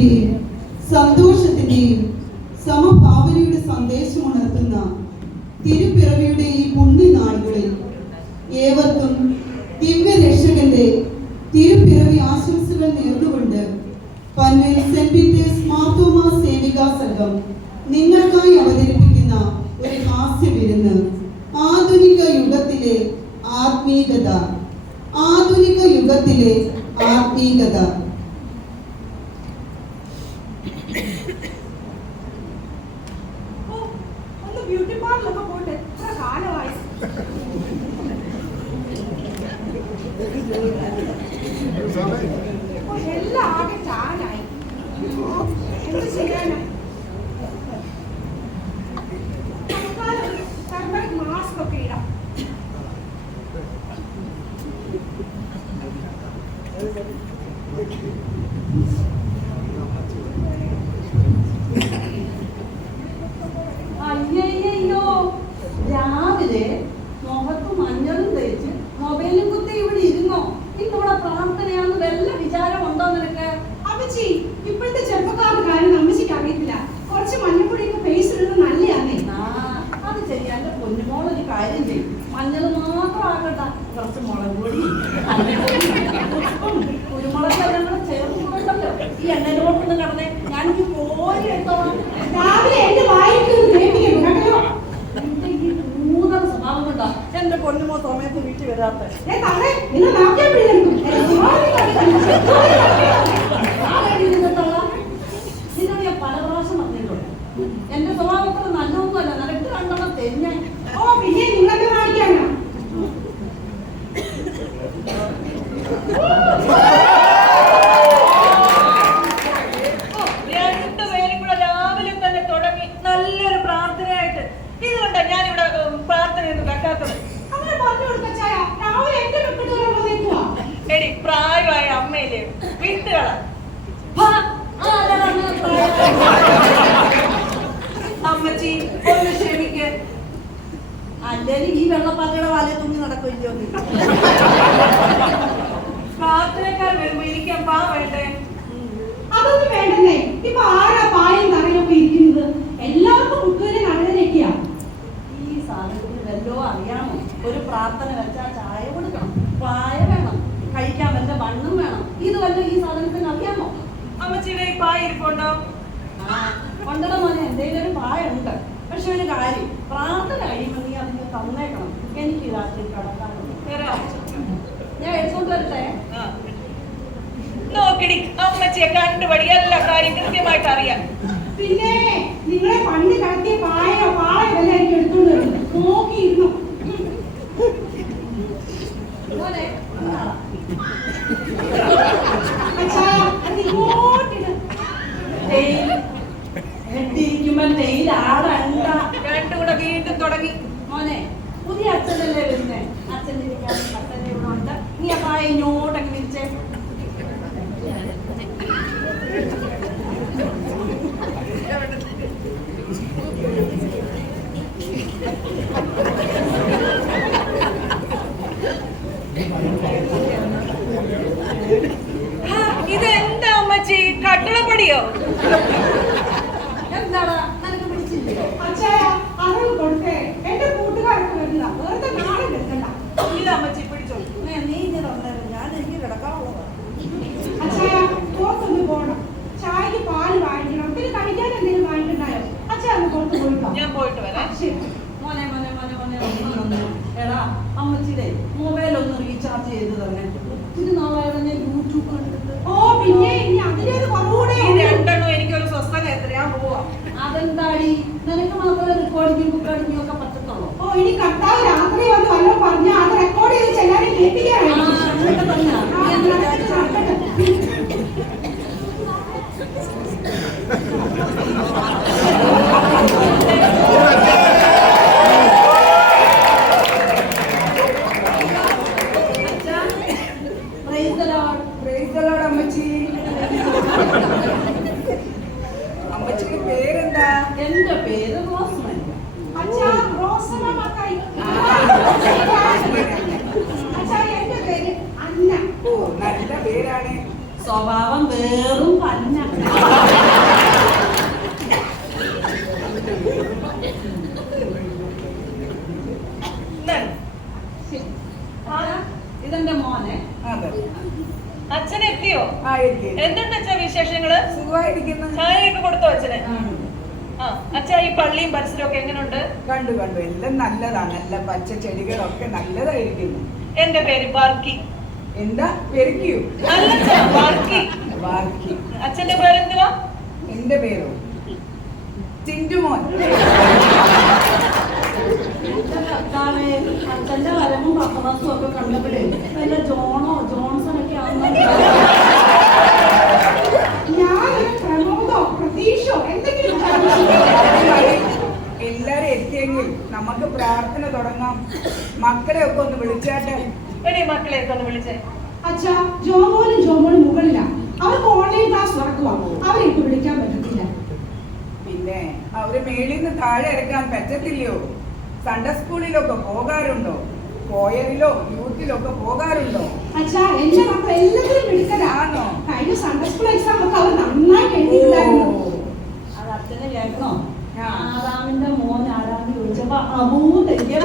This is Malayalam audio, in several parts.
ഐക്യത്തിന്റെയും സന്തോഷത്തിന്റെയും സമഭാവനയുടെ സന്ദേശം ഉണർത്തുന്ന തിരുപ്പിറവിയുടെ ഈ പുണ്യനാളുകളിൽ ഏവർക്കും ദിവ്യരക്ഷകന്റെ തിരുപ്പിറവി ആശംസകൾ നേർന്നുകൊണ്ട് പൻവേൽ സെന്റ് പീറ്റേഴ്സ് മാർത്തോമാ സേവികാ സംഘം നിങ്ങൾക്കായി അവതരിപ്പിക്കുന്ന ഒരു ഹാസ്യ വിരുന്ന്. ആധുനിക യുഗത്തിലെ ആത്മീകത. ആധുനിക യുഗത്തിലെ ആത്മീകത. ബ്യൂട്ടി പാർലറൊക്കെ പോയിട്ട് എത്ര കാലമായി. എല്ലാം ആകെ ചാനായി. എന്ത് ചെയ്യാനാ? മാസ്ക് ഒക്കെ ഇടാം. അയ്യോ, രാവിലെ മുഖത്ത് മഞ്ഞളും തേച്ച് മൊബൈലും കുത്തി ഇവിടെ ഇരുന്നോ? ഇന്നിവിടെ പ്രാർത്ഥനയാന്ന് വല്ല വിചാരം ഉണ്ടോ നിനക്ക്? അമ്മച്ചി, ഇപ്പോഴത്തെ ചെറുപ്പക്കാരുടെ കാര്യം അമ്മച്ചിക്ക് അറിയത്തില്ല. കുറച്ച് മഞ്ഞപ്പൊടിയൊക്കെ ഫേസ് ഇടുന്നത് നല്ലതാന്നേ. അത് ശരിയാ. എന്റെ പൊന്നുമോളൊരു കാര്യം ചെയ്യും, മഞ്ഞൾ മാത്രം ആക്കണ്ട, കുറച്ച് മുളക് പൊടി കുരുമുളക് എല്ലാം കൂടെ ചേർന്നുണ്ടല്ലോ. ഈ എണ്ണയിലോട്ടൊന്ന് കിടന്നേ, ഞാനിക്ക് കോരി എടുത്തോളാം. രാവിലെ എന്റെ വായിക്ക് മൂന്നര സ്വഭാവം കൊണ്ടാ എന്റെ പൊന്നുമോ സമയത്ത് വീട്ടിൽ വരാത്ത. നിന്നോട് ഞാൻ പല പ്രാവശ്യം പറഞ്ഞിട്ടുണ്ട്, എന്റെ സ്വഭാവത്തിൽ നല്ലതൊന്നുമല്ല. നിനക്ക് രണ്ടെണ്ണം തെന്നെ. ഓ, പിന്നെ നിങ്ങളെ വായിക്കാനാ? രണ്ടുപേരും കൂടെ രാവിലെ തന്നെ തുടങ്ങി നല്ലൊരു പ്രാർത്ഥനയായിട്ട്. ഇതുകൊണ്ടാ ഞാനിവിടെ പ്രാർത്ഥനയൊന്നും കണ്ടാത്തത്. അങ്ങനെ പറഞ്ഞു കൊടുക്കായ രാവിലെ എന്റെ വെപ്പിട്ടുവാ. എടി, പ്രായമായ അമ്മയില്ലേ, വിട്ടുകള. അമ്മച്ചി ഒന്ന് ക്ഷമിക്ക്. അല്ലെങ്കിൽ ഈ വെള്ളപ്പാറ്റയുടെ വാലയെ തുണി നടക്കില്ലോ. പ്രാർത്ഥനക്കാർ വരുമ്പോ ഇരിക്കാൻ പാ വേണ്ടേ? അതൊന്നും വേണ്ടെന്നേ. ഇപ്പൊ ആരാ പായും തറയിലൊക്കെ ഇരിക്കുന്നത്? എല്ലാവർക്കും മുട്ടുവരെ നടുവരൊക്കെയാ. ഈ സാധനത്തിന് വല്ലോ അറിയാമോ? ഒരു പ്രാർത്ഥന വെച്ചാൽ ചായ കൊടുക്കണം, പായ വേണം, കഴിക്കാൻ വല്ല മണ്ണും വേണം. ഇത് വല്ല ഈ സാധനത്തിന് അറിയാമോ? അമ്മച്ചിയുടെ ഈ പായ ഇരിപ്പുണ്ടോ? കൊണ്ടല്ലോ മോനെ, എന്തെങ്കിലും ഒരു പായ ഉണ്ട്. പക്ഷെ ഒരു കാര്യം, പ്രാർത്ഥന കഴിയുമ്പോൾ നീ അതിന് തന്നേക്കണം. എനിക്ക് രാത്രി കിടക്കാനുണ്ട്. ഞാൻ എടുത്തോണ്ട് വരട്ടെ. നോക്കിടി, അമ്മച്ചിയെ കണ്ടുപടി, എല്ലാ കാര്യം കൃത്യമായിട്ട് അറിയാം. പിന്നെ നിങ്ങളെ പണ്ട് കടത്തിയ പായോ പാളയോ എല്ലാവർക്കും എടുത്തോണ്ട് വരുന്നത് നോക്കിയിരുന്നു. രണ്ടും കൂടെ വീണ്ടും തുടങ്ങി. മോനെ, പുതിയ അച്ഛനല്ലേ വരുന്നേ? അച്ഛൻ്റെ അച്ഛൻ്റെ ഇവിടെ ഉണ്ട്. നീ ആ പായ ഇങ്ങോട്ടൊക്കെ വിരിച്ചേ. ഇതെന്താ അമ്മച്ചി, കട്ടളപ്പടിയോ? എന്താടാ, നിനക്ക് പിടിച്ചില്ലയോ? അച്ഛായ അറിവ് കൊടുത്തേ. എന്റെ കൂട്ടുകാരൊക്കെ വരുന്ന വെറുതെ നാളെ വെക്കണ്ട. ഇത് അമ്മച്ചി പിടിച്ചോ. നീ ഇങ്ങനെ വന്നേരം ഞാൻ എനിക്ക് കിടക്കാനുള്ളതാണ്. അച്ഛായ പുറത്തൊന്ന് പോകണം. ചായക്ക് പാല് വാങ്ങിക്കണം. പിന്നെ കഴിക്കാൻ എന്തെങ്കിലും വാങ്ങിക്കണ്ടായോ? അച്ഛാ ഒന്ന് പുറത്ത് പോയിട്ടോ. ഞാൻ പോയിട്ട് വരാം. ശരി. മോനെ മോനെ മോനെ മോനെ എടാ, അമ്മച്ചിയുടെ മൊബൈൽ ഒന്ന് റീചാർജ് ചെയ്ത് തന്നെ. ഒത്തിരി നാളായിട്ട് ഞാൻ യൂട്യൂബ് കണ്ടിട്ട്. ഓ, പിന്നെ ഇനി അതിനൊരു കുറവുകൂടെ. രണ്ടെണ്ണം എനിക്കൊരു സ്വസ്ഥത എത്രയാ പോവാ. അതെന്താടി, നിനക്ക് മാത്രമേ റെക്കോർഡിങ്ങും ബുക്കടിങ്ങും ഒക്കെ പറ്റത്തുള്ളൂ. ഓ, ഇനി കർത്താവ് രാത്രി വന്ന് വല്ലതും പറഞ്ഞാൽ അത് റെക്കോർഡ് ചെയ്ത് ചെല്ലാനും കേൾപ്പിക്കാനാണ്. അമ്മച്ചിയുടെ പേരെന്താ? എന്റെ പേര് റോസ്മൻ. അച്ഛാ, റോസമ്മ മക്കായി. വിശേഷങ്ങള്? സുഖമായിരിക്കുന്നു. ചായയൊക്കെ കൊടുത്തോ അച്ഛന്? ആ അച്ഛാ, ഈ പള്ളിയും പരിസരവും ഒക്കെ എങ്ങനെയുണ്ട്? കണ്ടു എല്ലാം നല്ലതാണ്. നല്ല പച്ച ചെടികളൊക്കെ നല്ലതായിരിക്കുന്നു. എന്റെ പേര് ബാർക്കി. എന്താ പെരുക്കിയോ? അല്ല ബാർക്കി. ബാർക്കി. അച്ഛന്റെ പേരെന്തുവാ? എന്റെ പേരോ ചിന്റുമോൻ. അച്ഛന്റെ വരവും പത്രസും ഒക്കെ കണ്ടപ്പോഴേ വല്ല ജോണോ ജോൺസണൊക്കെ ഞാനൊരു പ്രമോദോ പ്രതീക്ഷോ എന്തെങ്കിലും എല്ലാരും എത്തിയെങ്കിൽ നമുക്ക് പ്രാർത്ഥന തുടങ്ങാം. മക്കളെ ഒക്കെ ഒന്ന് വിളിച്ചാട്ടെ. എടി മക്കളെയൊക്കെ ഒന്ന് വിളിച്ചേ. അച്ഛാ, ജോമോനും മുകളിലാ. അവർക്ക് ഓൺലൈൻ ക്ലാസ് നടക്കുവാ. അവരെ ഇപ്പൊ വിളിക്കാൻ പറ്റത്തില്ല. പിന്നെ അവര് മേളിൽ നിന്ന് താഴെ ഇറക്കാൻ പറ്റത്തില്ലയോ? സൺഡേ സ്കൂളിലൊക്കെ പോകാറുണ്ടോ? കോയറിലോ യൂത്തിലൊക്കെ പോകാറുണ്ടോ? അച്ഛാ, എന്റെ മക്കൾ എല്ലാത്തിനും മിടുക്കരാണോ? കഴിഞ്ഞ സൺഡേ സ്കൂൾ എക്സാം ഒക്കെ അവർ നന്നായിട്ട് എഴുതിയിട്ടുണ്ടായിരുന്നു. അത് അച്ഛനെ കേൾക്കണോ? ആ. ആറാമിന്റെ മോൻ ആരാന്ന് ചോദിച്ചപ്പോ അബൂതെനിക്ക്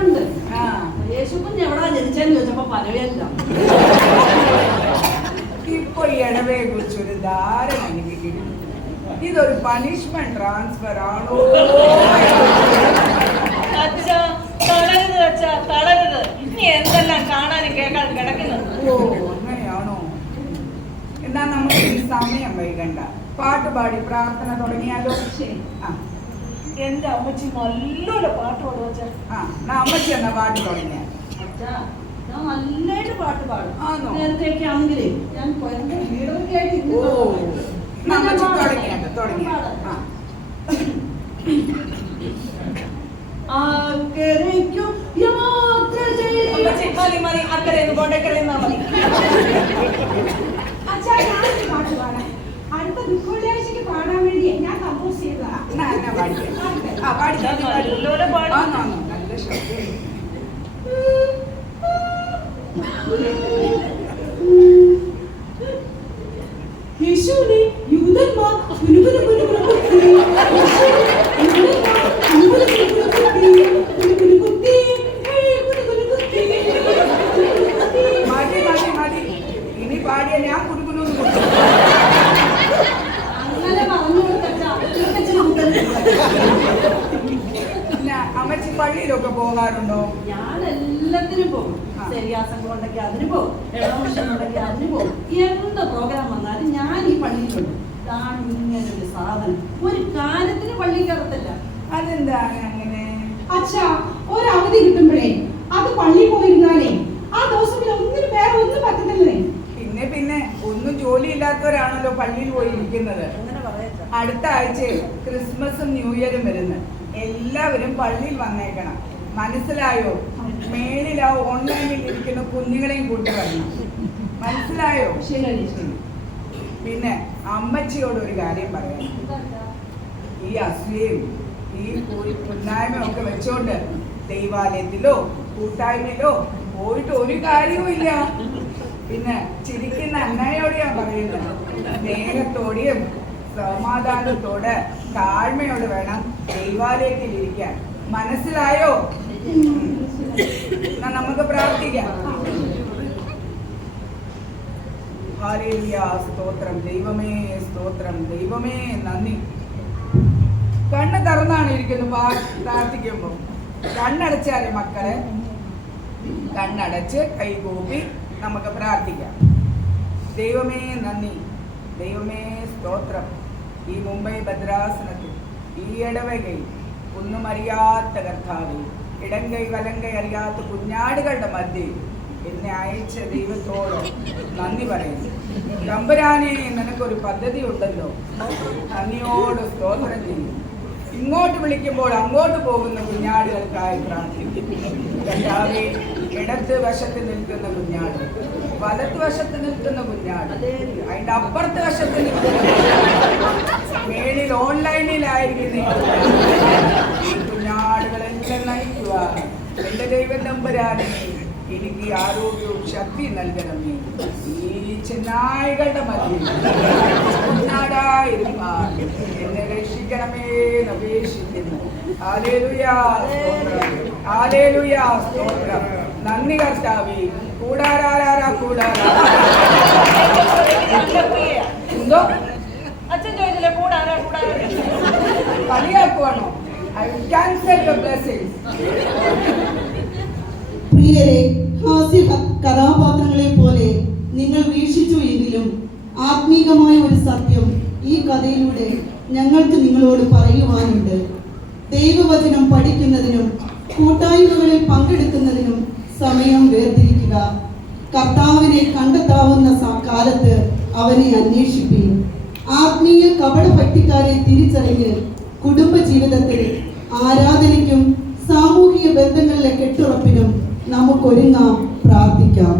ഉണ്ട്. ആ. യേശുക്കുഞ്ഞ് എവിടാ ജനിച്ചെന്ന് ചോദിച്ചപ്പോ പരവേല്ല. ഇപ്പൊ ഈ ഇടവയെ കുറിച്ചൊരു ധാരണ എനിക്ക് കിട്ടി. ഇതൊരു പണിഷ്മെന്റ് ട്രാൻസ്ഫർ ആണോ? അച്ഛാ തളരുത്, അച്ഛാ തളരുത്. ഇനി എന്തെല്ലാം കാണാനും കേൾക്കാനും കിടക്കുന്നത്. ഓ, അങ്ങനെയാണോ? എന്നാ നമുക്ക് ഈ സമയം വൈകണ്ട, പാട്ടുപാടി പ്രാർത്ഥന തുടങ്ങിയാലോ? ആ, എന്റെ അമ്മച്ചി നല്ലൊരു പാട്ട് പാടും അച്ഛാ. എന്നാ അമ്മച്ചി എന്നാ പാട്ട് തുടങ്ങിയ. അച്ഛാ, ഞാൻ നല്ലതായിട്ട് പാട്ട് പാടും. ആണോ? നേരത്തെയൊക്കെ ആണെങ്കിലേ ഞാൻ കുഴഞ്ഞ വീടൊക്കെ ആയിട്ട് ഓ, എന്നാ അമ്മച്ചി തുടങ്ങിയ. ആ, ആക്കരയ്ക്കും യാത്ര അമ്മച്ചി മതി മതി, അക്കരയെന്ന് കൊണ്ടേക്കരയെന്നാ മതി. അച്ഛാ, ഞാനൊരു പാട്ട് പാടാം. അടുത്ത ദുഃഖവെള്ളിയാഴ്ചക്ക് പാടാൻ വേണ്ടി ഞാൻ കമ്പോസ് ചെയ്തതാ. എന്നാ എന്നാ പാടിക്കാം. ആ, പാടിക്കാം. നല്ലപോലെ പാടും. ആണോ? നല്ല ശബ്ദം. യേശുവിനെ യൂദന്മാർ കുലുകുലുകുലുകുലുകുത്തി. യേശുവിനെ യൂദന്മാർ കുലുകുലുകുലുകുത്തി. കുലുകുലുകുത്തി. മതി മതി മതി, ഇനി പാടിയ ഞാൻ കുടുകുലൂന്ന് കൊടുക്കും. അങ്ങനെ പറഞ്ഞു കൊടുത്തച്ഛാ. പിന്നെ അമ്മച്ചി പള്ളിയിലൊക്കെ പോകാറുണ്ടോ? ഞാൻ എല്ലാത്തിനും പോകും. ശരിയാസംഘം ഉണ്ടെങ്കിൽ അതിന് പോകും, ഇടമോഷം ഉണ്ടെങ്കിൽ അതിന് പോകും. എന്ത് പ്രോഗ്രാം വന്നാലും ഞാൻ ഈ പള്ളിയിലുണ്ട്. ഇതാണ് ഇങ്ങനൊരു സാധനം. ഒരു കാര്യത്തിന് പള്ളി കയറത്തില്ല. അതെന്താണ് അങ്ങനെ? അച്ഛാ, ഒരു അവധി കിട്ടുമ്പോഴേ അത് പള്ളി പോയിരുന്നാലേ ആ ദിവസം പിന്നെ ഒന്നിനും വേറെ ഒന്നും പറ്റത്തില്ലേ. പിന്നെ പിന്നെ ഒന്നും ജോലി ഇല്ലാത്തവരാണല്ലോ പള്ളിയിൽ പോയി ഇരിക്കുന്നത്. അങ്ങനെ പറയാ. അടുത്ത ആഴ്ച ക്രിസ്മസും ന്യൂ ഇയറും വരുന്നത്. എല്ലാവരും പള്ളിയിൽ വന്നേക്കണം, മനസ്സിലായോ? മേളിൽ ആ ഓൺലൈനിൽ ഇരിക്കുന്ന കുഞ്ഞുങ്ങളെയും കൂട്ടി വരണം, മനസ്സിലായോ? ശരി ശരി. പിന്നെ അമ്മച്ചിയോട് ഒരു കാര്യം പറയാം. ഈ അസൂയയും ഈ കുന്നായ്മയും ഒക്കെ വെച്ചോണ്ട് ദൈവാലയത്തിലോ കൂട്ടായ്മയിലോ പോയിട്ട് ഒരു കാര്യവും ഇല്ല. പിന്നെ ചിരിക്കുന്ന അന്നയോട് ഞാൻ പറയുന്നത്, സ്നേഹത്തോടെയും സമാധാനത്തോടെ താഴ്മയോട് വേണം ദൈവാലയത്തിൽ ഇരിക്കാൻ, മനസ്സിലായോ? എന്നാ നമുക്ക് പ്രാർത്ഥിക്കാം. ഹല്ലേലൂയ, സ്തോത്രം ദൈവമേ, സ്തോത്രം ദൈവമേ, നന്ദി. കണ്ണ് തുറന്നാണ് ഇരിക്കുന്നത് പ്രാർത്ഥിക്കുമ്പോൾ. കണ്ണടച്ചാല് മക്കളെ, കണ്ണടച്ച് കൈകൂപ്പി നമുക്ക് പ്രാർത്ഥിക്കാം. ദൈവമേ നന്ദി, ദൈവമേ സ്തോത്രം. ഈ മുംബൈ ഭദ്രാസനത്തിൽ ഈ ഇടവകയിൽ ഒന്നും അറിയാത്ത കർത്താവേ, ഇടങ്കൈ വലങ്കൈ അറിയാത്ത കുഞ്ഞാടുകളുടെ മധ്യയിൽ എന്നെ അയച്ച ദൈവത്തോട് നന്ദി പറയുന്നു. തമ്പുരാനെ, നിനക്കൊരു പദ്ധതി ഉണ്ടല്ലോ, നന്ദിയോട് സ്തോത്രം ചെയ്യും. ഇങ്ങോട്ട് വിളിക്കുമ്പോൾ അങ്ങോട്ട് പോകുന്ന കുഞ്ഞാടുകൾക്കായി പ്രാർത്ഥിക്കും. കർത്താവേ, ഇടത്ത് വശത്ത് നിൽക്കുന്ന കുഞ്ഞാട്, വലത്ത് വശത്ത് നിൽക്കുന്ന കുഞ്ഞാട്, അതിന്റെ അപ്പുറത്ത് വശത്ത് നിൽക്കുന്ന മേളിൽ ഓൺലൈനിലായിരിക്കുന്ന ഈ കുഞ്ഞാടുകളെല്ലാം നയിക്കുക. എന്റെ ദൈവം തമ്പുരാനെ, എനിക്ക് ആരോഗ്യവും ശക്തി നൽകണമേ. ഈ ചെന്നായ്കളുടെ മധ്യയിൽ കുഞ്ഞാടായിരിക്കാൻ എന്നെ രക്ഷിക്കണമേ എന്ന് അപേക്ഷിക്കുന്നു. ഹല്ലേലൂയ, സ്തോത്രം. ഹല്ലേലൂയ, സ്തോത്രം. നന്ദി കർത്താവേ. കൂടാരാരാ കൂടാരാ I will cancel your blessings. പ്രിയരെ, ഹാസ്യ കഥാപാത്രങ്ങളെ പോലെ നിങ്ങൾ വീക്ഷിച്ചു എങ്കിലും ആത്മീകമായ ഒരു സത്യം ഈ കഥയിലൂടെ ഞങ്ങൾക്ക് നിങ്ങളോട് പറയുവാനുണ്ട്. ദൈവവചനം പഠിക്കുന്നതിനും കൂട്ടായ്മകളിൽ പങ്കെടുക്കുന്നതിനും സമയം വേർതിരിക്കുക. കർത്താവിനെ കണ്ടെത്താവുന്ന കാലത്ത് അവനെ അന്വേഷിപ്പിൻ. ആത്മീയ കപടഭക്തിക്കാരെ തിരിച്ചറിഞ്ഞ് കുടുംബജീവിതത്തിൽ ആരാധനയ്ക്കും സാമൂഹിക ബന്ധങ്ങളിലെ കെട്ടുറപ്പിനും നമുക്കൊരുങ്ങാം, പ്രാർത്ഥിക്കാം.